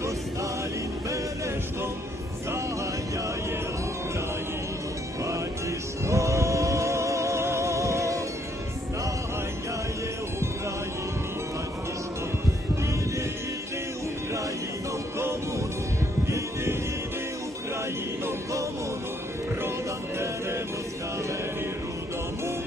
Батько Сталін бережно заганяє Україну, батішко, заганяє Україні, батішко, іди, іди, Україно, комуну, іди, іди, Україно, комуну, продам дерево рудому.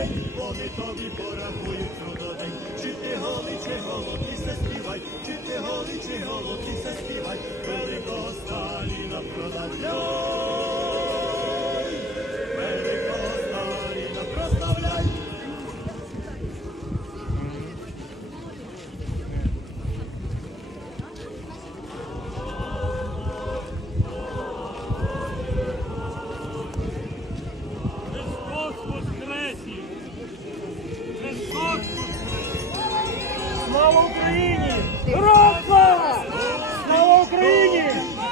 день, вони тобі порахують трудодень. Чи ти голий, чи голодний, співай, чи ти голий, чи голодний, співай, великого ста. Слава Україні! Героям! Слава Україні!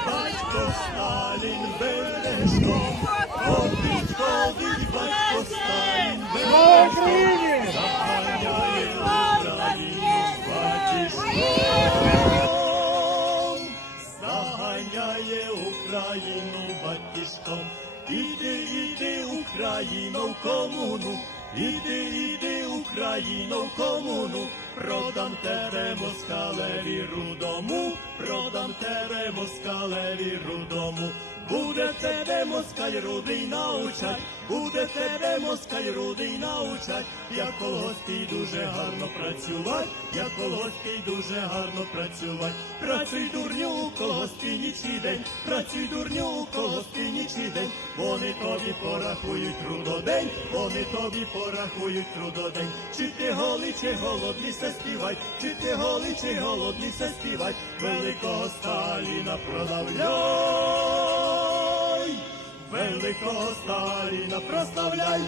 Батько Сталін бережком, ходить, ходить, батько Сталін Слава Україні! заганяє Україну батьківськом, заганяє Україну батьківськом. Іди, іди, Україно, в комуну, іди, іди, Україно, в комуну, продам тебе москалеві рудому, продам тебе москалеві рудому, буде тебе москаль рудий научать, буде тебе москаль рудий научать, як колгоспі дуже гарно працювать, як колгоспі дуже гарно працювать, працюй дурню колгоспі нічий день, працюй дурню колгоспі нічий день, вони тобі порахують трудодень, вони тобі порахують трудодень, чи ти голий, чи голодний се співай, чи ти голий, чи голодний се співай, великого Сталіна прославляй, великого Сталіна прославляй.